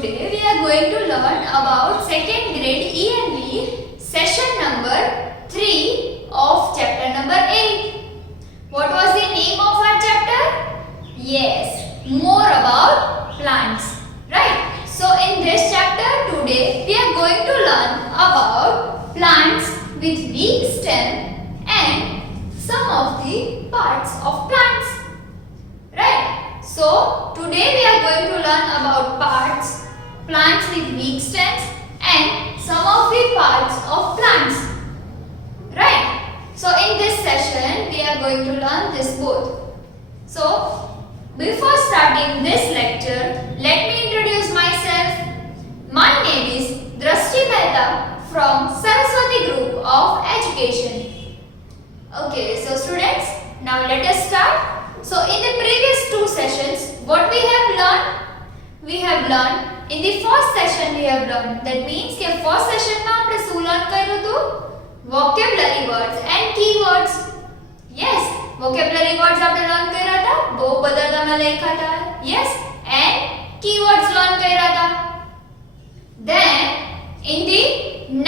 Today we are going to learn about second grade ENV session number 3 of chapter number 8. What was the name of our chapter? Yes, more about plants. Right? So in this chapter today we are going to learn about plants with weak stem and some of the parts of plants. Right? So today we are going to learn about plants with weak stems and some of the parts of plants. Right? So in this session we are going to learn this both. So before starting this lecture, let me introduce myself. My name is Drashti Mehta from Saraswati Group of Education. Okay, so students, now let us start. So in the previous two sessions, what we have learned? We have learned in the first session we have learned. That means કે first session માં આપણે શું learn કર્યું હતું? Vocabulary words and keywords. Yes, vocabulary words આપણે learn કર્યા હતા. બહુ બધા તમે લખ્યા હતા. Yes, and keywords learn કર્યા હતા. Then in the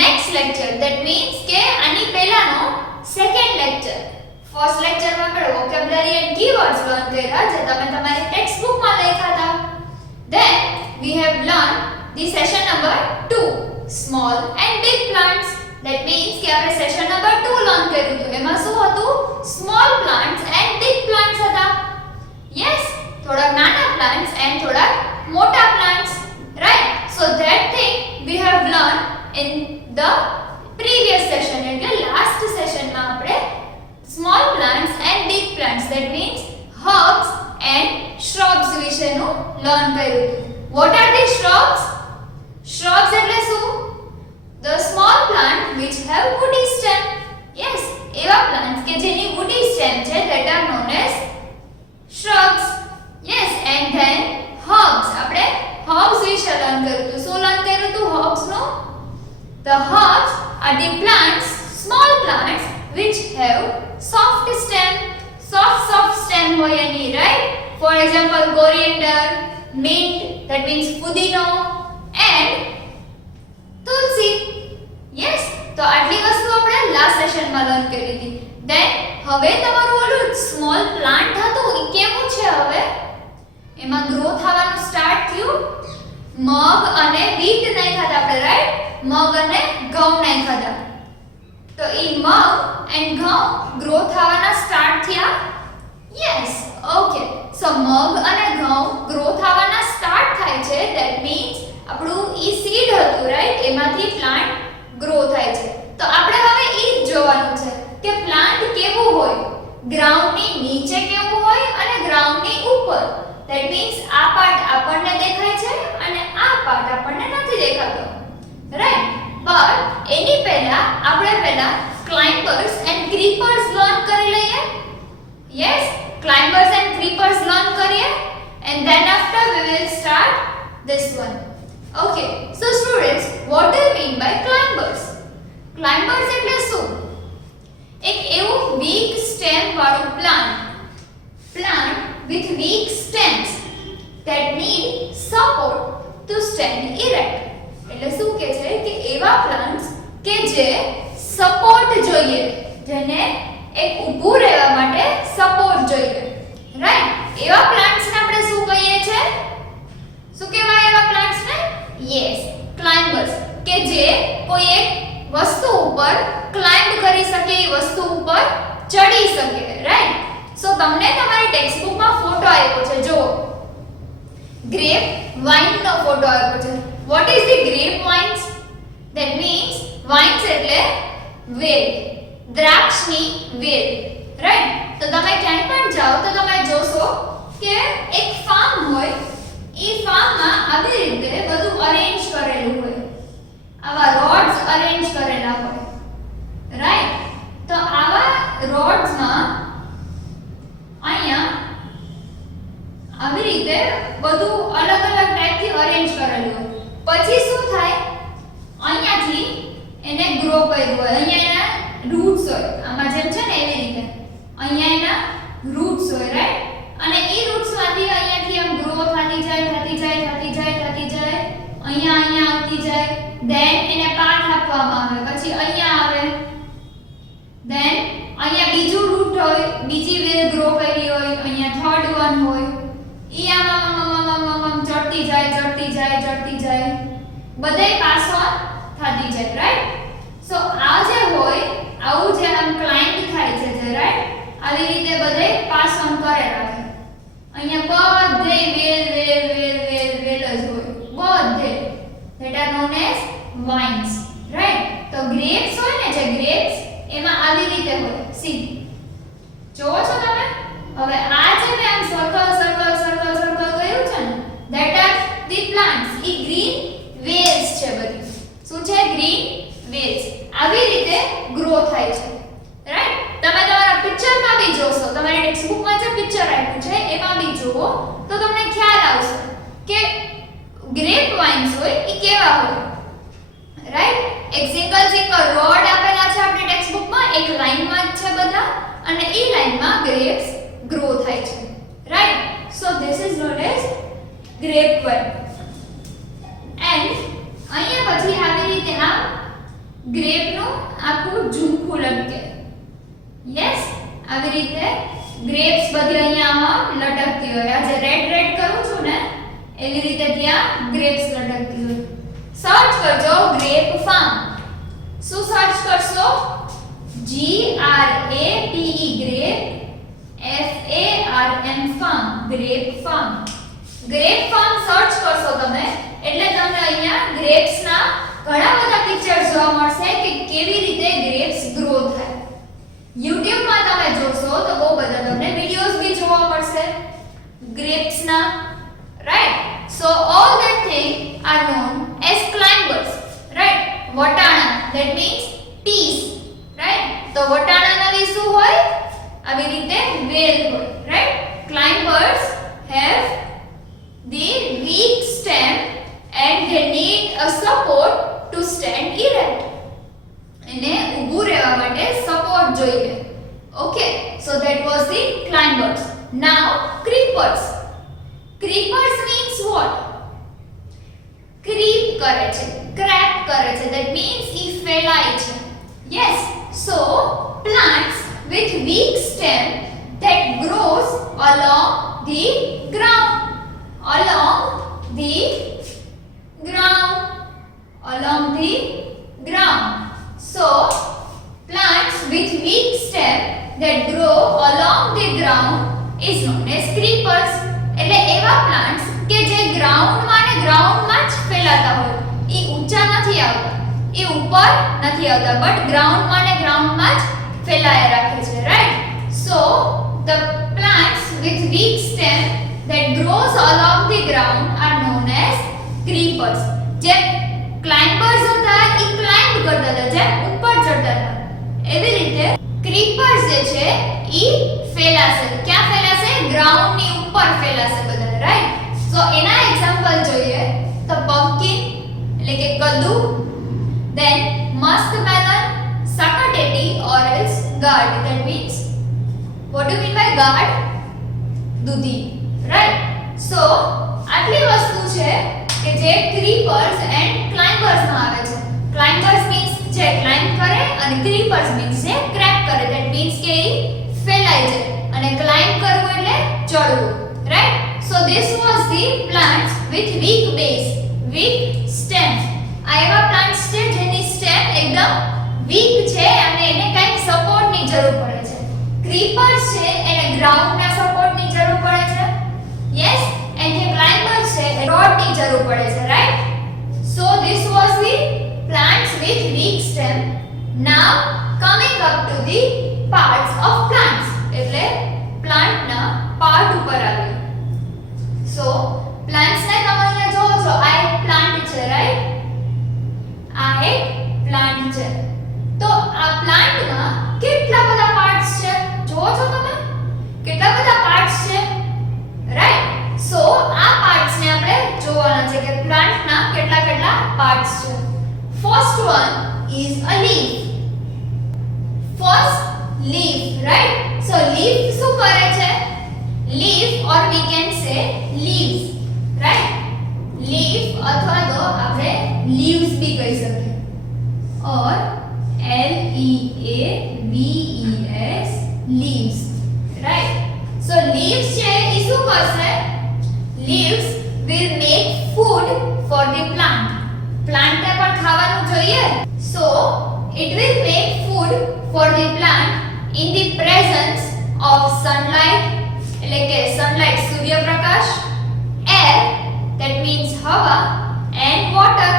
next lecture, that means કે આની પહેલાનો second lecture. ફર્સ્ટ લેક્ચર માં આપણે વોકેબ્યુલરી એન્ડ કીવર્ડ્સ લર્ન કર્યા જે તમે તમારી ટેક્સ્ટ બુક માં લખ્યા હતા. Then we have learned the session number 2, small and big plants. That means કે આપણે session number 2 લર્ન કર્યું હતું. એમાં શું હતું? Small plants and big plants હતા. Yes, થોડા નાના plants and થોડા મોટા plants. Right? So that thing we have learned in the previous session. એટલે last session માં આપણે small plants and big plants, that means herbs and shrubs વિશેનું learn કર્યું હતું. What are the shrubs? Shrubs એટલે શું? The small plant which have woody stem. Yes, એવા plants કે જેની woody stem છે that are known as shrubs. Yes, and then herbs. આપણે herbs વિશે learn કર્યું હતું. શું learn કર્યું હતું herbs નું? The herbs are the plants, small plants which have soft stem. Soft stem hoy ani, right? For example, coriander, mint, that means pudino, and tulsi. Yes, તો આટલી વસ્તુ આપણે લાસ્ટ સેશન માં લર્ન કરી હતી. Then હવે તમારું ઓલું સ્મોલ પ્લાન્ટ હતું એ કેવું છે? હવે એમાં ગ્રો થવાનું સ્ટાર્ટ થયું. મગ અને wheat નહીં ખાતા આપણે, રાઈટ? મગ અને ઘઉં નહીં ખાતા. તો એ મગ એન્ડ ઘઉં ગ્રો થવાના સ્ટાર્ટ થયા. Yes, okay. સો મગ અને ઘઉં ગ્રો થવાના સ્ટાર્ટ થાય છે. ધેટ મીન્સ આપણું ઈ સીડ હતું, રાઈટ? એમાંથી પ્લાન્ટ ગ્રો થાય છે. તો આપણે હવે ઈ જ જોવાનું છે કે પ્લાન્ટ કેવું હોય, ગ્રાઉન્ડની નીચે કેવું હોય અને ગ્રાઉન્ડની ઉપર. ધેટ મીન્સ આ પાર્ટ આપણને દેખાય છે અને આ પાર્ટ આપણને નથી દેખાતો, રાઈટ? બટ એની પહેલા આપણે પહેલા climbers and creepers learn કરી લઈએ. Yes, climbers and creepers learn કરીએ and then after we will start this one. Okay, so students, what do you mean by climbers? Climbers એટલે શું? એક એવું weak stem વાળું plant with weak stems that need support to stand erect. એટલે શું કહે છે કે એવા પ્લાન્ટ્સ કે જે સપોર્ટ જોઈએ, જેને એક ઊભું રહેવા માટે સપોર્ટ જોઈએ, રાઈટ? એવા પ્લાન્ટ્સ ને આપણે શું કહીએ છે? શું કહેવાય એવા પ્લાન્ટ્સ ને? યસ, ક્લાઇમ્બર્સ. કે જે કોઈ એક વસ્તુ ઉપર ક્લાઇમ્બ કરી શકે, એ વસ્તુ ઉપર ચડી શકે, રાઈટ? સો તમને તમારી ટેક્સ્ટ બુકમાં ફોટો આપ્યો છે, જુઓ. ગ્રેપ વાઇન નો ફોટો આપ્યો છે. What is the grapevines? That means vines એટલે વેલ, દ્રાક્ષની વેલ, રાઈટ? તો તમે ક્યાંય પણ જાઓ તો તમે જોશો કે એક ફાર્મ હોય, એ ફાર્મમાં આવી રીતે બધું અરેન્જ કરેલું હોય, આવા રોડ્સ અરેન્જ કરેલા હોય, રાઈટ? તો આવા રોડ્સમાં અહીંયા આવી રીતે બધું અલગ અલગ ટાઈપથી અરેન્જ કરેલું હોય. પછી શું થાય? અહીંયાથી એને ગ્રો કર્યું હોય, અહીંયા એના રૂટ્સ હોય, આમાં જેમ છે ને એવી રીતે અહીંયા એના રૂટ્સ હોય, રાઈટ? અને એ રૂટ્સમાંથી અહીંયાથી આમ ગ્રો થતી જાય અહીંયા આવતી જાય, then એને પાથ આપવામાં આવે, પછી અહીંયા આવે, then અહીંયા બીજું રૂટ હોય, બીજી વેલ ગ્રો કરી હોય, અહીંયા થર્ડ વન હોય, ઈ આમ ચડતી જાય, બધે પાસ ઓન થતી જાય, રાઈટ? સો આ જે હોય આવું જે આમ ક્લાઇમ્બ થાય છે જે, રાઈટ? આવી રીતે બધે પાસ ઓન કરે રાખે. અહીંયા બધે વેલ જ હોય, બધે. that are known as vines, right? તો grapes હોય ને, જે grapes એમાં આવી રીતે હોય, સી જોવો છો તમે? હવે આ જે મેં આમ સર્કલ કર્યું છે ને, that are the plants. E green veils છે બધી. શું છે? green veils. આવી રીતે ગ્રો થાય છે, રાઈટ? તમે તમારા પિક્ચરમાં બી જોશો, તમારી ટેક્સ્ટબુકમાં જે પિક્ચર આપ્યું છે એમાં બી જુઓ તો તમને ખ્યાલ આવશે કે ગ્રેપ વાઇન્સ હોય ઈ કેવા હોય, રાઈટ? એક સિંગલ રોડ આપેલા છે આપણી ટેક્સ્ટબુકમાં, એક લાઈનમાં જ છે બધા, અને ઈ લાઈનમાં ગ્રેપ્સ ગ્રો થાય છે, right? So this is known as grape wine. And અહીંયા પછી આવી રીતે આ ગ્રેપનું આખું ઝુમખું લટકે. યસ, આવી રીતે ગ્રેપ્સ બધી અહીંયા લટકતી હોય. આ જે રેડ કરું છું ને એવી રીતે ત્યાં ગ્રેપ્સ લટકતી હોય. સર્ચ કરજો ગ્રેપ ફાર્મ. શું સર્ચ કરશો? GRAPE grape, FARM farm, grape farm. Grape farm search કરશો તમે એટલે તમને અહીંયા ગ્રેપ્સના ઘણા બધા પિક્ચર્સ જોવા મળશે કે કેવી રીતે ગ્રેપ્સ ગ્રો થાય. YouTube માં તમે જોશો તો બહુ બધા તમને વિડિયોઝ બી જોવા મળશે ગ્રેપ્સના, right? So all that thing are known as climbers, right? વટાણા, that means peas, right? તો વટાણાના બી શું હોય? આવી રીતે વેલ હોય, right? Climbers have the weak stem and they need a support to stand erect. એને ઊભું રહેવા માટે સપોર્ટ જોઈએ. Okay, so that was the climbers. Now creepers. Creepers means what? Creep કરે છે, crack કરે છે, that means ઈ ફેલાય છે. Yes, so plants with weak stem that grows along the ground, along the ground, along the ground. So plants with weak stem that grow along the ground is known as creepers. એટલે એવા plants કે જે ગ્રાઉન્ડમાં ને ગ્રાઉન્ડમાં જ ફેલાતા હોય, એ ઊંચા નથી આવતા, એ ઉપર નથી આવતા, બટ ગ્રાઉન્ડમાં ને ગ્રાઉન્ડમાં જ ફેલાયા રાખે છે, right? So the plants with weak stem that grows along the ground are known as creepers. જે ક્લાઇમ્બર્સ હતા એ ક્લાઇમ્બ કરતા હતા, જે ઉપર ચડતા હતા, એવી રીતે ક્રીપર્સ જે છે ઈ ફેલાશે. ક્યાં ફેલાશે? ગ્રાઉન્ડની ઉપર ફેલાશે બધા, રાઈટ? સો એના એક્ઝામ્પલ જોઈએ તો પમ્પકિન એટલે કે કદ્દુ, then muskmelon, sakatetti or else gourd. That means, what do you mean by gourd? દૂધી, રાઈટ? સો આટલી વસ્તુ છે કે જે ક્રીપર્સ એન્ડ ક્લાઇમ્બર્સ માં આવે છે. ક્લાઇમ્બર્સ મીન્સ જે ક્લાઇમ્બ કરે અને ક્રીપર્સ મીન્સ જે ક્રેક કરે. ધેટ મીન્સ કે ઈ ફેલાય છે, અને ક્લાઇમ્બ કરવું એટલે ચડવું, right? So this was the plants with weak base, weak stem. આ એવા પ્લાન્ટ્સ છે જેની સ્ટેમ એકદમ વીક છે અને એને કંઈક સપોર્ટની જરૂર પડે છે. ક્રીપર્સ છે એને ગ્રાઉન્ડના સપોર્ટની જરૂર પડે છે. યસ, એન્ડ જે ક્લાઇમ્બર્સ છે એ રોડની જરૂર પડે છે, right? So this was the plants with weak stem. Now coming up to the parts of plants. એટલે plant ના part ઉપર આવે. So plants ને તમે અહીંયા જોવો છો, આ એક plant છે, રાઈટ? આ એક plant છે. તો આ plant માં કેટલા બધા parts છે જોવો છો તમે? કેટલા બધા parts છે, રાઈટ? So આ parts ને આપણે જોવાના છે કે plant ના કેટલા કેટલા parts છે. First one is a leaf. First leaf, right? So leaf શું કરે છે? Leaf or we can say leaves, right? Leaf અથવા તો will make food for the plant. Plant ને પણ ખાવાનું જોઈએ. So it will make food for the plant in the presence of sunlight, એટલે કે sunlight સૂર્યપ્રકાશ, air that means હવા, and water.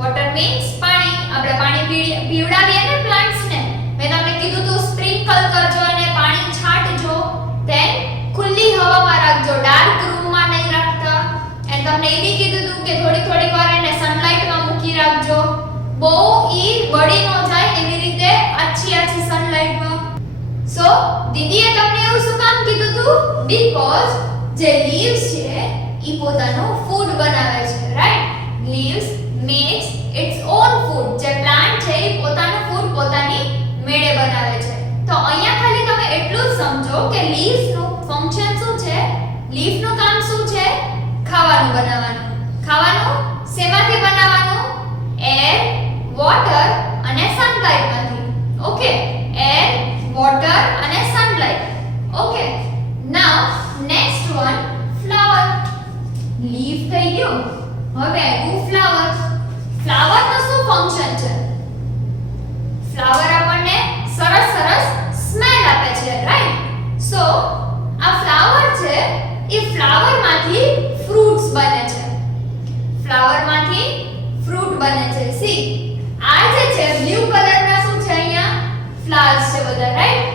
Water means પાણી. આપણે પાણી પીવડાવીએ ને પ્લાન્ટ્સ ને. મેં તમને કીધું તું સ્પ્રિંકલ કરજો અને પાણી છાંટજો. then ખુલ્લી હવામાં રાખજો, ડાર્ક રૂમમાં નહીં રાખતા. અને તમને એ બી કીધું તું કે થોડી વાર એને સનલાઇટમાં મૂકી રાખજો. બહુ ઈ બળી ન જાય એવી રીતે આછી સનલાઇટમાં. સો દીદીએ તમને એવું શું કામ કીધું તું? બીકોઝ જે લીવ્સ છે ઈ પોતાનો ફૂડ બનાવે છે, right? Leaves makes its own food. જે પ્લાન્ટ છે ઈ પોતાનું ફૂડ પોતાની મેળે બનાવે છે. તો અહીંયા ખાલી તમે એટલું જ સમજો કે લીવ્સ નું ફંક્શન શું છે? લીફ નું કામ શું છે? ખાવાનું બનાવવાનું. ખાવાનું શેમાંથી બનાવવાનું? એર, વોટર અને સનલાઇટ માંથી. ઓકે, એર, વોટર અને સનલાઇટ. ઓકે, નાઉ નેક્સ્ટ વન, ફ્લાવર. લીફ થઈ ગયું, હવે આવ્યું ફ્લાવર. ફ્લાવર નું શું ફંક્શન છે? ફ્લાવર આપણને સરસ સ્મેલ આપે છે, રાઈટ? સો આ ફ્લાવર છે એ ફ્લાવર માંથી ફ્રૂટ્સ બને છે. ફ્લાવર માંથી ફ્રૂટ બને છે. સી, આ જે છે બ્લુ કલર ના શું છે? અહીંયા ફ્લાવર્સ છે બધા, રાઈટ?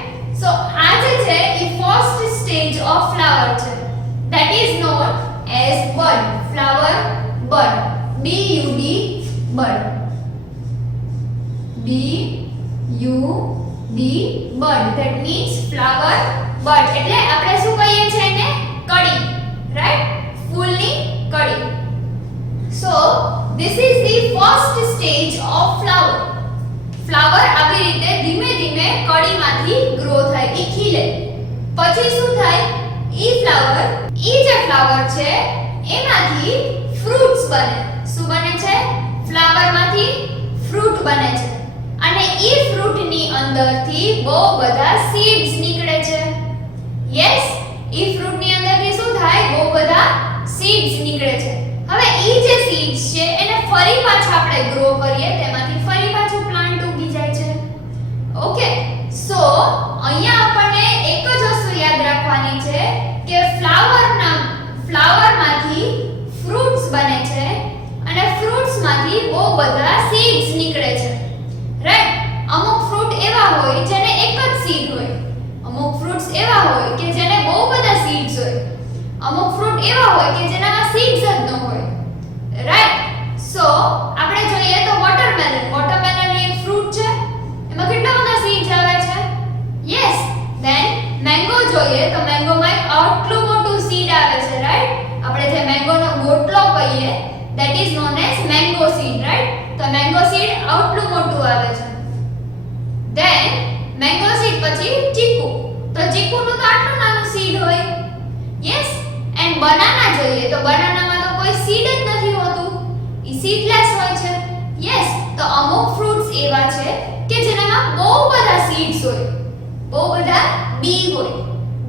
સો આ જે છે એ ફર્સ્ટ સ્ટેજ ઓફ ફ્લાવર છે. That is known as bud. Flower bud. B U D bud. B U D bud. That means flower bud. એટલે આપણે શું કહીએ છીએ એને? કળી, રાઈટ? ફૂલની કળી. સો this is the first stage of flower. Flower આવી રીતે ધીમે ધીમે કળીમાંથી ગ્રો થાય, ઈ ખીલે. પછી શું થાય? ઈ જે ફ્લાવર છે એમાંથી ફ્રૂટ્સ બને. શું બને છે? ફ્લાવરમાંથી ફ્રૂટ બને છે. અને ઈ ફ્રૂટની અંદરથી બહુ બધા સીડ્સ નીકળે છે. યસ, ઈ ફ્રૂટની અંદરથી શું થાય? બહુ બધા સીડ્સ નીકળે છે. હવે ઈ જે સીડ્સ છે એને ફરી પાછા આપણે ગ્રો કરીએ, તેમાંથી ફરી પાછું પ્લાન્ટ ઉગી જાય છે. ઓકે, સો અહીંયા આપણને એક જ વસ્તુ યાદ રાખવાની છે કે ફ્લાવરમાંથી ફ્રૂટ્સ બને છે અને ફ્રૂટ્સમાંથી બહુ બધા સીડ્સ નીકળે છે, રાઈટ? અમુક ફ્રૂટ એવા હોય જેને એક જ સીડ હોય. અમુક ફ્રૂટ્સ એવા હોય કે જેને બહુ બધા સીડ્સ હોય. અમુક ફ્રૂટ એવા હોય કે જેનામાં સીડ્સ જ ન હોય, રાઈટ? સો આપણે જોઈએ તો વોટરમેલન. વોટરમેલન એક ફ્રૂટ છે, એમાં કેટલા બધા સીડ્સ આવે છે. યસ. ધેન મેંગો જોઈએ તો મેંગોમાં આટલું મોટું સીડ આવે છે, રાઈટ? આપણે જે મેંગોનો ગોટલો કહીએ that is known as mango seed, right? તો મેંગો સીડ આટલું મોટું આવે છે. ધેન મેંગો સીડ પછી ચીકુ. તો ચીકુનું તો આટલું નાનું સીડ હોય. યસ. એન્ડ બનાના જોઈએ તો બનાનામાં તો કોઈ સીડ જ નથી હોતું, ઈ સીડલેસ હોય છે. યસ. તો અમુક ફ્રૂટ્સ એવા છે કે જેનામાં બહુ બધા સીડ્સ હોય, બહુ બધા બી હોય.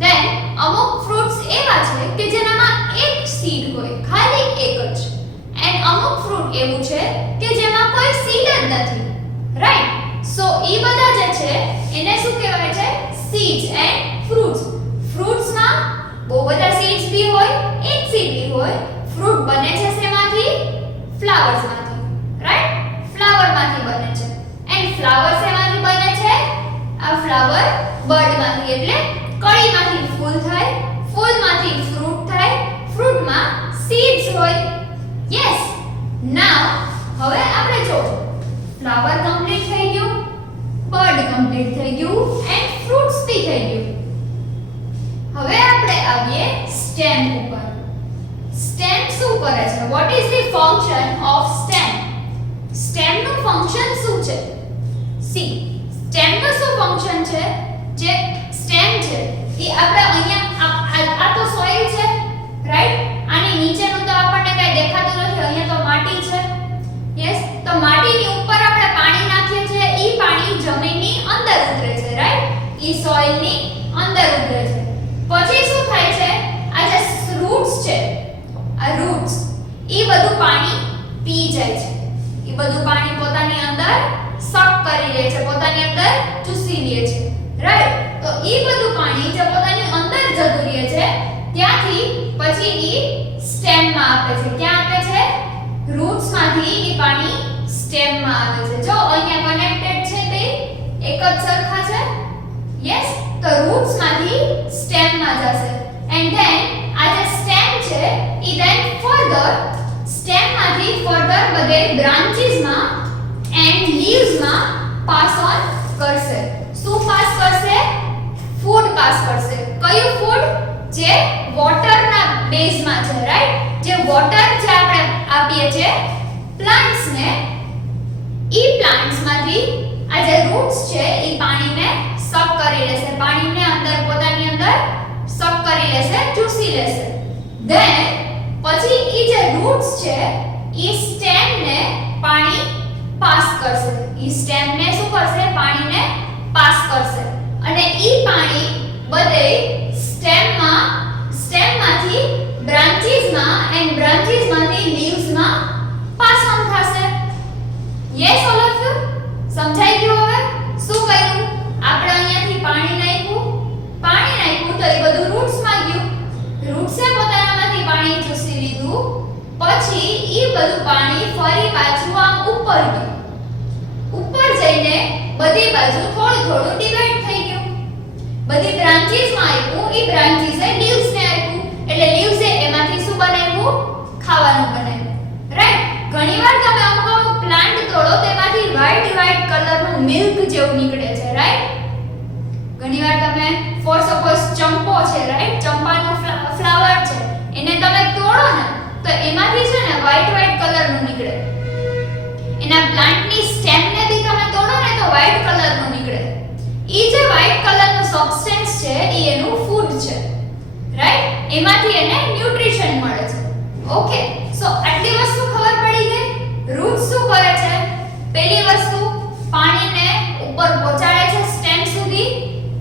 ધેન અમુક ફ્રૂટ્સ એવા છે કે જેનામાં એક સીડ હોય, ખાલી એક જ. એન્ડ અમુક ફ્રૂટ એવું છે કે જેમાં કોઈ સીડ જ નથી, રાઈટ? સો ઈ બધા જે છે એને શું કહેવાય છે? Seeds and fruits. ફ્રૂટ્સમાં બહુ બધા સીડ્સ બી હોય, એક સીડ બી હોય. ફ્રૂટ બને છે શેમાંથી? ફ્લાવર્સમાંથી, રાઈટ? ફ્લાવરમાંથી બને છે. એન્ડ ફ્લાવર શેમાંથી બને છે? આ ફ્લાવર બડમાંથી, એટલે કળીમાંથી ફૂલ થાય, ફૂલમાંથી ફ્રૂટ થાય, ફ્રૂટમાં સીડ્સ હોય. યસ. નાઉ હવે આપણે જો ફ્લાવર કમ્પ્લીટ થઈ ગયું, બડ કમ્પ્લીટ થઈ ગયું એન્ડ ફ્રૂટ્સ બી થઈ ગયું. હવે આપણે આવીએ સ્ટેમ ઉપર. સ્ટેમ શું કરે છે? What is the function of stem? Stem નું ફંક્શન શું છે? સી, સ્ટેમ નું શું ફંક્શન છે? જે સ્ટેમ છે એ આપણે અહીંયા આ તો સોઇલ છે, રાઈટ? આની નીચેનું તો આપણને કઈ દેખાતું નથી, અહીંયા તો માટી છે. યસ. તો માટીની ઉપર આપણે પાણી નાખીએ છીએ, ઈ પાણી જમીનની અંદર ઉતરે છે, રાઈટ? ઈ સોઇલની અંદર ઉતરે છે. પછી શું થાય છે? આ જે રૂટ્સ છે, આ રૂટ્સ ઈ બધું પાણી પી જાય છે, ઈ બધું પાણી પોતાની અંદર સક કરી લે છે, પોતાની અંદર ચૂસી લે છે, રાઈટ? તો ઈ બધું પાણી જે પોતાની અંદર જતું રહે છે ત્યાંથી પછી ઈ સ્ટેમ માં આપે છે. ક્યાં આપે છે? રૂટ્સ માંથી ઈ પાણી સ્ટેમ માં આવે છે. જો અહીંયા કનેક્ટેડ છે બે એક જ સરખા છે. યસ, તો રૂટ્સ માંથી સ્ટેમ માં જશે એન્ડ ધેન આ જે સ્ટેમ છે ઈ ધેન ફર્ધર સ્ટેમ માંથી ફર્ધર બધે બ્રાન્ચીસ માં એન્ડ લીવ્સ માં પાસ ઓન કરશે. શું પાસ કરશે? ફૂડ પાસ કરશે. કયું ફૂડ? જે વોટર ના બેઝ માં છે, રાઈટ? જે વોટર જે આપણે આપીએ છે પ્લાન્ટ્સ ને, ઈ પ્લાન્ટ્સ માંથી આ જે રૂટ્સ છે ઈ પાણીને સક કરી લેશે, પાણીને અંદર પોતાની અંદર સક કરી લેશે, ચૂસી લેશે. ધેન પછી ઈ જે રૂટ્સ છે ઈ સ્ટેમ ને પાણી પાસ કરશે. ઈ સ્ટેમ ને શું કરશે? પાણીને પાસ કરશે અને ઈ પાણી બધે સ્ટેમ માંથી બ્રાન્ચીસ માં એન્ડ બ્રાન્ચીસ માંથી લીવ્સ માં પાસ ઓન થશે. યસ ઓલ ઓફ યુ, સમજાઈ ગયું? હવે શું કર્યું? આપણે અહીંયાથી પાણી નાખ્યું તો એ બધું રૂટ્સ માં ગયું, રૂટ્સે પોતાનામાંથી પાણી ચૂસી લીધું, પછી ઈ બધું પાણી ફરી પાછું આમ ઉપર ગયું, ઉપર જઈને બધી બાજુ થોડું થોડું ડિવાઈડ થઈ ગયું, બધી બ્રાન્ચીસ માં આવ્યું, ઈ બ્રાન્ચીસે લીવ્સ ને આપ્યું, એટલે લીવ્સે એમાંથી શું બનાવ્યું? ખાવાનું બનાવ્યું, રાઈટ? ઘણીવાર તમે અમુક પ્લાન્ટ તોડો તેમાંથી વ્હાઈટ કલરનું મિલ્ક જેવું નીકળે છે, રાઈટ? ઘણીવાર તમે ફોર સપોઝ ચંપો છે, રાઈટ? ચંપાનું ફ્લાવર છે, એને તમે તોડો ને તો એમાંથી છે ને વ્હાઈટ કલરનું નીકળે. એના પ્લાન્ટની સ્ટેમ ને બી તમે તોડો ને તો વ્હાઈટ કલરનું નીકળે. ઈ જે વ્હાઈટ કલરનું સબસ્ટન્સ છે ઈ એનું ફૂડ છે, રાઈટ? એમાંથી એને ન્યુટ્રિશન મળે છે. ઓકે, સો આટલી વસ્તુ ખબર પડી ગઈ. રૂટ શું કરે છે? પહેલી વસ્તુ પાણીને ઉપર પહોંચાડે છે સ્ટેમ સુધી.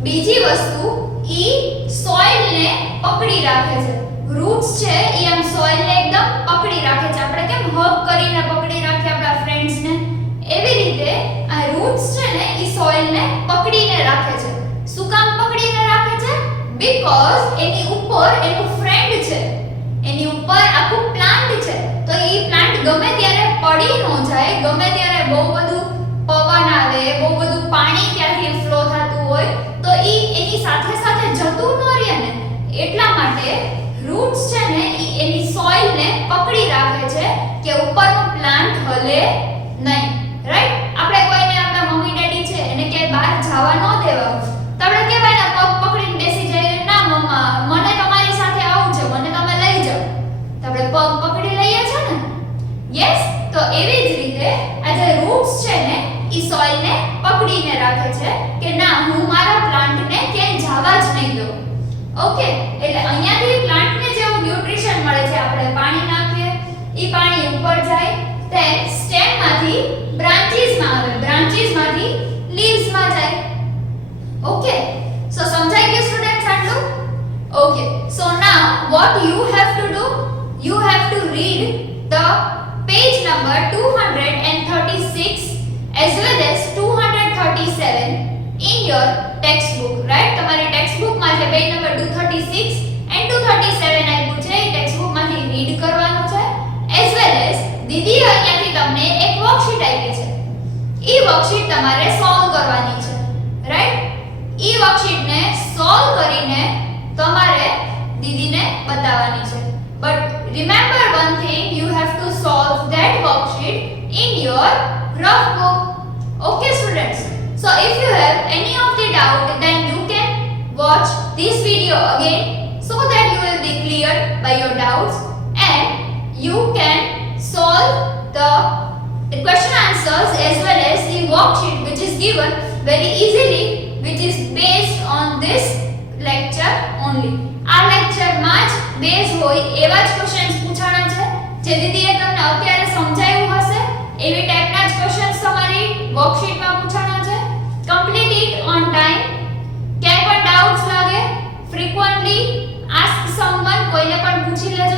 બીજી વસ્તુ ઈ સોઇલને પકડી રાખે છે. રૂટ્સ છે ઈ આમ સોઇલને એકદમ પકડી રાખે છે. આપણે કેમ હગ કરીને પકડી રાખીએ આપણા ફ્રેન્ડ્સને, એવી રીતે આ રૂટ્સ છે ને ઈ સોઇલને પકડીને રાખે છે. શું કામ પકડીને રાખે છે? બીકોઝ એની ઉપર એનું ફ્રેન્ડ છે, એની ઉપર આખું પ્લાન્ટ છે, તો ઈ પ્લાન્ટ ગમે ત્યારે પડી ન જાય, ગમે ત્યારે બહુ બધું પવન આવે, બહુ બધું પાણી ત્યાંથી ફ્લો થતું હોય તો ઈ એની સાથે સાથે જતું ન રહે ને, એટલા માટે રૂટ્સ છે ને ઈ એની સોઇલને પકડી રાખે છે કે ઉપરનો પ્લાન્ટ હલે નહીં, રાઈટ? આપણે કોઈને આપણા મમ્મી ડેડી છે એને ક્યાંય બહાર જવા ન દેવા તો આપણે કહેવાય ને પગ પકડીને બેસી જાય, ના મમ્મા મને તમારી સાથે આવું છે, મને તમે લઈ જાઓ, તો આપણે પગ પકડી લઈએ છે ને. યસ, તો એવી જ રીતે આ જે રૂટ્સ છે ને ઈ સોઇલને પકડીને રાખે છે કે ના, હું મારા પ્લાન્ટને ક્યાંય જવા જ નહીં દઉં. ઓકે, એટલે અહીંયાથી પ્લાન્ટને જેવું ન્યુટ્રિશન મળે છે, આપણે પાણી નાખીએ, ઈ પાણી ઉપર જાય, તે સ્ટેમમાંથી બ્રાન્ચીસમાં આવે, બ્રાન્ચીસમાંથી લીવ્સમાં જાય. ઓકે, સો સમજાઈ ગયું સ્ટુડન્ટ્સ આટલું? Okay, so now what you have to do, you have to read the page number 236 as well as 237 in your textbook, right? તમારી ટેક્સ્ટબુક માં જે પેજ નંબર 236 and 237 આપ્યું છે એ ટેક્સ્ટબુક માંથી રીડ કરવાનું છે, as well as દીદી અહીંયાથી તમને એક વર્કશીટ આપી છે, ઈ વર્કશીટ તમારે સોલ્વ કરવાની છે, રાઈટ? ઈ વર્કશીટને સોલ્વ કરીને તમારે દીદીને બતાવવાની છે. But remember one thing, you have to solve that worksheet in your rough book. Okay students, so if you have any of the doubt then you can watch this video again so that you will be cleared by your doubts and you can solve the question answers as well as the worksheet which is given very easily, which is based on this lecture only. આ લેક્ચરમાં જ base હોય એવા જ questions પૂછાણા છે, જે દીદીએ તમને અત્યારે સમજાવ્યું હશે એવી ટાઈપના જ ક્વેશ્ચન્સ તમારી વર્કશીટમાં પૂછાણા છે. Complete it on time. ક્યાંય પણ ડાઉટ્સ લાગે ફ્રીક્વન્ટલી આસ્ક સમવન, કોઈને પણ પૂછી લેજો.